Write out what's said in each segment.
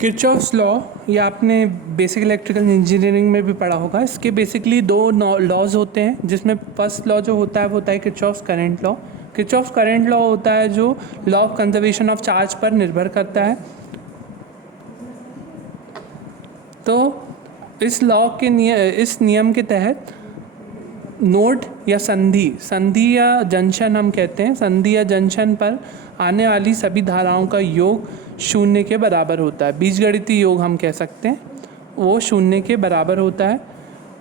Kirchhoff's law ये आपने basic electrical engineering में भी पढ़ा होगा। इसके बेसिकली दो लॉज होते हैं, जिसमें फर्स्ट लॉ जो होता है वो होता है Kirchhoff's current law. Kirchhoff's current law होता है जो law of conservation of charge पर निर्भर करता है। तो इस लॉ के इस नियम के तहत नोड या संधि या जंक्शन हम कहते हैं, संधि या जंक्शन पर आने वाली सभी धाराओं का योग शून्य के बराबर होता है। बीजगणितीय योग हम कह सकते हैं, वो शून्य के बराबर होता है।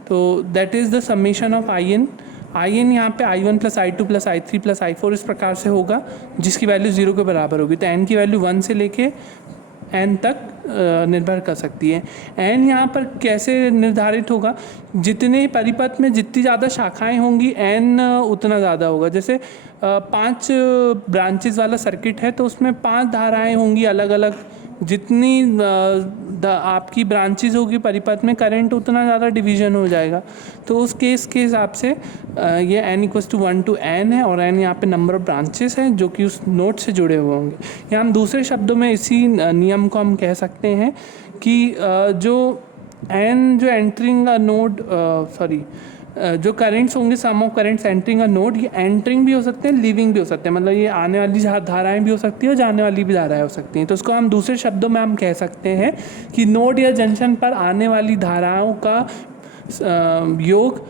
तो that is the summation of I N यहाँ पे I1 plus I2 plus I3 plus I4 इस प्रकार से होगा, जिसकी वैल्यू 0 के बराबर होगी। तो n की वैल्यू 1 से लेके n तक निर्भर कर सकती है। n यहाँ पर कैसे निर्धारित होगा, जितने परिपथ में जितनी ज़्यादा शाखाएं होंगी n उतना ज़्यादा होगा। जैसे 5 ब्रांचेस वाला सर्किट है तो उसमें 5 धाराएं होंगी अलग अलग। जितनी आपकी ब्रांचेस होगी परिपथ में, करंट उतना ज़्यादा डिवीजन हो जाएगा। तो उस केस के हिसाब से ये n = 1 to n है और n यहाँ पे नंबर ऑफ ब्रांचेस हैं जो कि उस नोड से जुड़े हुए होंगे। या हम दूसरे शब्दों में इसी नियम को हम कह सकते हैं कि जो n जो एंटरिंग अ नोड जो करेंट्स होंगे, sum of currents entering a node, ये एंटरिंग भी हो सकते हैं, लीविंग भी हो सकते हैं। मतलब ये आने वाली धाराएं भी हो सकती है और जाने वाली भी धाराएं हो सकती हैं। तो उसको हम दूसरे शब्दों में हम कह सकते हैं कि नोड या जंक्शन पर आने वाली धाराओं का योग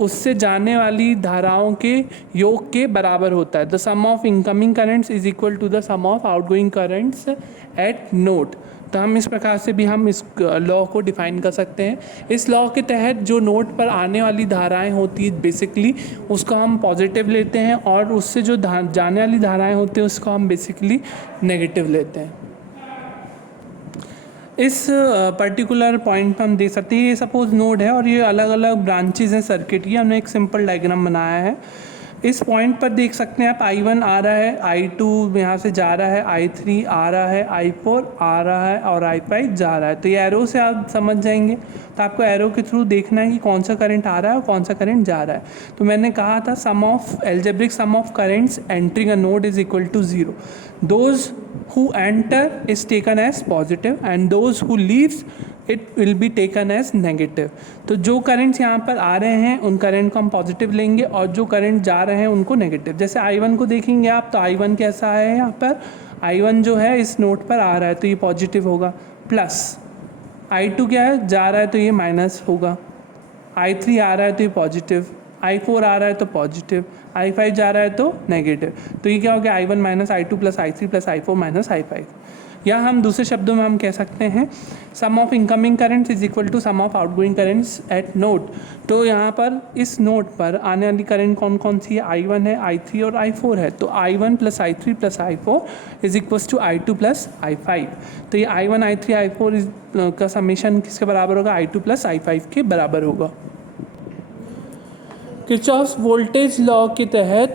उससे जाने वाली धाराओं के योग के बराबर होता है। The sum of incoming currents is equal to the sum of outgoing currents at node. तो हम इस प्रकार से भी हम इस लॉ को डिफाइन कर सकते हैं। इस लॉ के तहत जो नोड पर आने वाली धाराएं होती है बेसिकली उसको हम पॉजिटिव लेते हैं, और उससे जो जाने वाली धाराएं होती हैं उसको हम बेसिकली नेगेटिव लेते हैं। इस पर्टिकुलर पॉइंट पर हम देख सकते हैं, ये सपोज नोड है और ये अलग अलग ब्रांचेस हैं सर्किट की। हमने एक सिंपल डायग्राम बनाया है। इस पॉइंट पर देख सकते हैं आप I1 आ रहा है, I2 यहाँ से जा रहा है, I3 आ रहा है, I4 आ रहा है और I5 जा रहा है। तो ये एरो से आप समझ जाएंगे। तो आपको एरो के थ्रू देखना है कि कौन सा करंट आ रहा है और कौन सा करंट जा रहा है। तो मैंने कहा था sum of algebraic sum of currents entering a node is equal to 0। Those who enter is taken as positive and those who leaves it will be taken as negative। तो जो करंट्स यहाँ पर आ रहे हैं उन करंट को हम positive लेंगे और जो करंट जा रहे हैं उनको नेगेटिव। जैसे I1 को देखेंगे आप, तो I1 कैसा है, यहाँ पर I1 जो है इस नोड पर आ रहा है तो ये पॉजिटिव होगा, प्लस I2 क्या है, जा रहा है तो ये माइनस होगा, I3 आ रहा है तो ये पॉजिटिव, I4 आ रहा है तो पॉजिटिव, I5 जा रहा है तो नेगेटिव। तो ये क्या हो गया, I1 minus I2 plus I3 plus I4 minus I5। या हम दूसरे शब्दों में हम कह सकते हैं sum of incoming currents is equal to sum of outgoing currents at node. तो यहाँ पर इस नोड पर आने वाली करंट कौन कौन सी है, I1 है, I3 और I4 है। तो I1 plus I3 plus I4 is equal to I2 plus I5। तो ये I1 I3 I4 का समेशन किसके बराबर होगा, I2 प्लस I5 के बराबर होगा। किरचॉफ्स वोल्टेज लॉ के तहत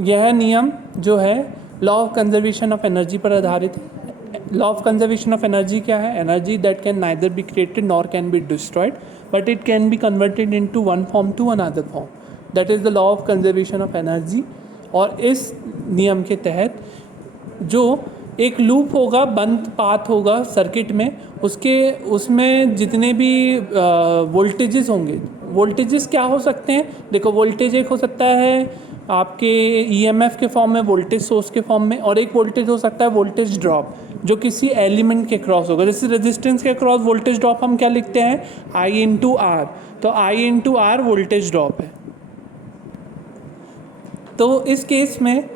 यह नियम जो है law of conservation of energy पर आधारित है। Law of conservation of energy क्या है, energy that can neither be created nor can be destroyed but it can be converted into one form to another form, that is the law of conservation of energy. और इस नियम के तहत जो एक loop होगा, बंद पाथ होगा सर्किट में, उसमें जितने भी वोल्टेजेस होंगे, वोल्टेजेस क्या हो सकते हैं, देखो वोल्टेज एक हो सकता है आपके ईएमएफ के फॉर्म में, वोल्टेज सोर्स के फॉर्म में, और एक वोल्टेज हो सकता है वोल्टेज ड्रॉप जो किसी एलिमेंट के क्रॉस होगा। जैसे रेजिस्टेंस के क्रॉस वोल्टेज ड्रॉप हम क्या लिखते हैं, I इंटू आर। तो I into R voltage drop है। तो इस केस में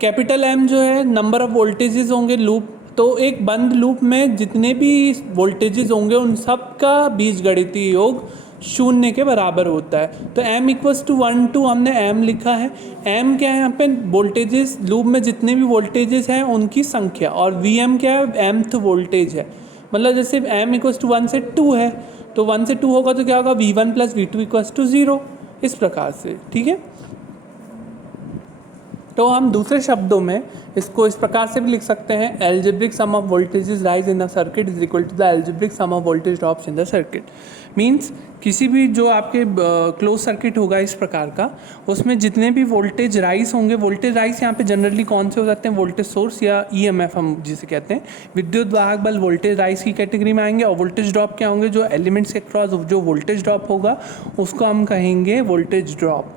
कैपिटल M जो है नंबर ऑफ वोल्टेजेस होंगे लूप। तो एक बंद लूप में जितने भी वोल्टेजेस होंगे उन सब का बीजगणितीय योग शून्य के बराबर होता है। तो m इक्वल्स टू 1 2 हमने m लिखा है। m क्या है, यहाँ पे वोल्टेजेस, लूप में जितने भी वोल्टेजेस हैं उनकी संख्या, और Vm क्या है, mth वोल्टेज है। मतलब जैसे m इक्वल्स टू 1 से 2 है तो 1 से 2 होगा तो क्या होगा, V1 plus V2 equals to 0, इस प्रकार से। ठीक है। तो हम दूसरे शब्दों में इसको इस प्रकार से भी लिख सकते हैं, algebraic sum of voltages rise in the circuit is equal to the algebraic sum of voltage drops in the circuit. Means किसी भी जो आपके क्लोज सर्किट होगा इस प्रकार का, उसमें जितने भी वोल्टेज राइज होंगे, वोल्टेज राइज यहाँ पे जनरली कौन से हो जाते हैं, वोल्टेज सोर्स या ईएमएफ हम जिसे कहते हैं, विद्युत वाहक बल वोल्टेज राइज की कैटेगरी में आएंगे। और वोल्टेज ड्रॉप क्या होंगे, जो एलिमेंट्स के क्रॉस जो वोल्टेज ड्रॉप होगा उसको हम कहेंगे वोल्टेज ड्रॉप।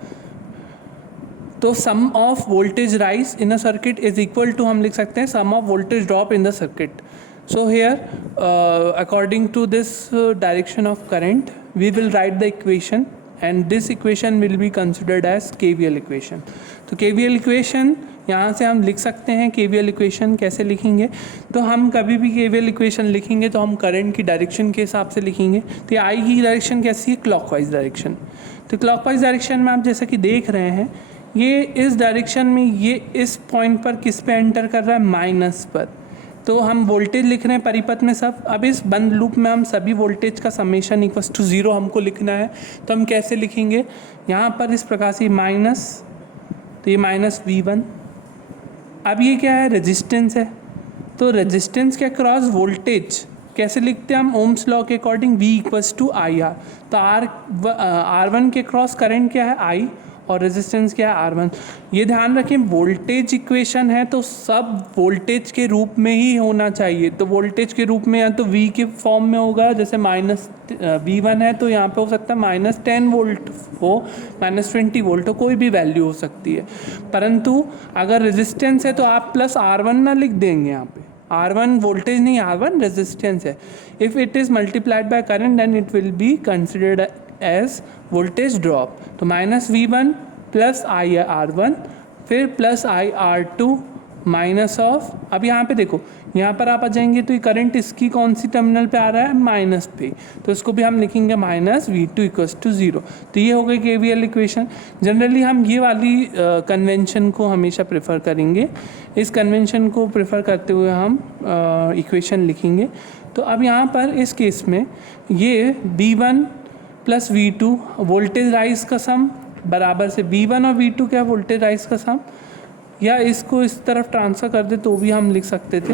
तो sum of voltage rise in a circuit is equal to हम लिख सकते हैं sum of voltage drop in the circuit. So here according to this direction of current we will write the equation and this equation will be considered as KVL equation। तो KVL equation यहाँ से हम लिख सकते हैं। KVL equation कैसे लिखेंगे, तो हम कभी भी KVL equation लिखेंगे तो हम करंट की डायरेक्शन के हिसाब से लिखेंगे। तो I की डायरेक्शन कैसी है, क्लॉकवाइज डायरेक्शन। तो क्लॉकवाइज डायरेक्शन में आप जैसा कि देख रहे हैं, ये इस डायरेक्शन में ये इस पॉइंट पर किस पे एंटर कर रहा है, माइनस पर। तो हम वोल्टेज लिख रहे हैं परिपथ में सब। अब इस बंद लूप में हम सभी वोल्टेज का समेशन इक्वल्स टू 0 हमको लिखना है। तो हम कैसे लिखेंगे, यहाँ पर इस प्रकार से माइनस, तो ये माइनस V1। अब ये क्या है, रेजिस्टेंस है। तो रेजिस्टेंस के अक्रॉस वोल्टेज कैसे लिखते हैं हम, ओम्स लॉ के according V equals to IR। तो R1 के क्रॉस करंट क्या है, I, और रेजिस्टेंस क्या है, R1। ये ध्यान रखें, वोल्टेज इक्वेशन है तो सब वोल्टेज के रूप में ही होना चाहिए। तो वोल्टेज के रूप में या तो V के फॉर्म में होगा, जैसे माइनस V1 है तो यहाँ पे हो सकता है -10 वोल्ट हो, -20 वोल्ट हो, कोई भी वैल्यू हो सकती है। परंतु अगर रेजिस्टेंस है तो आप प्लस R1 ना लिख देंगे, यहाँ पे R1 वोल्टेज नहीं, R1 रेजिस्टेंस है। If it is multiplied by current then it will be considered as voltage drop. तो -V1 प्लस IR1 फिर प्लस IR2 माइनस ऑफ, अब यहाँ पे देखो, यहाँ पर आप आ जाएंगे तो ये करंट इसकी कौन सी टर्मिनल पे आ रहा है, माइनस पे, तो इसको भी हम लिखेंगे -V2 इक्वल्स टू 0। तो ये हो गई KVL इक्वेशन। जनरली हम ये वाली कन्वेंशन को हमेशा प्रेफर करेंगे, इस कन्वेंशन को प्रेफर करते हुए हम इक्वेशन लिखेंगे। तो अब यहाँ पर इस केस में ये V1 plus V2 voltage rise का सम बराबर से V1 और V2 क्या वोल्टेज राइज का सम, या इसको इस तरफ ट्रांसफ़र कर दे तो भी हम लिख सकते थे।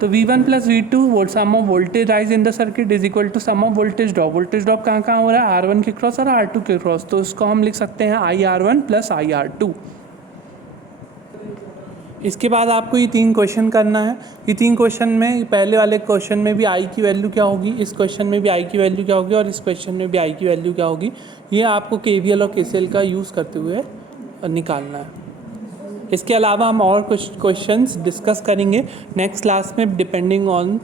तो V1 plus V2 sum of voltage rise in the circuit is equal to sum of voltage drop. Voltage drop कहाँ कहाँ हो रहा है, R1 के क्रॉस और R2 के क्रॉस, तो इसको हम लिख सकते हैं IR1 प्लस IR2। इसके बाद आपको ये 3 क्वेश्चन करना है। ये 3 क्वेश्चन में पहले वाले क्वेश्चन में भी I की वैल्यू क्या होगी, इस क्वेश्चन में भी I की वैल्यू क्या होगी और इस क्वेश्चन में भी I की वैल्यू क्या होगी, ये आपको KVL और KCL का यूज़ करते हुए निकालना है। इसके अलावा हम और कुछ क्वेश्चंस डिस्कस करेंगे नेक्स्ट क्लास में depending on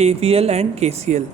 KVL and KCL।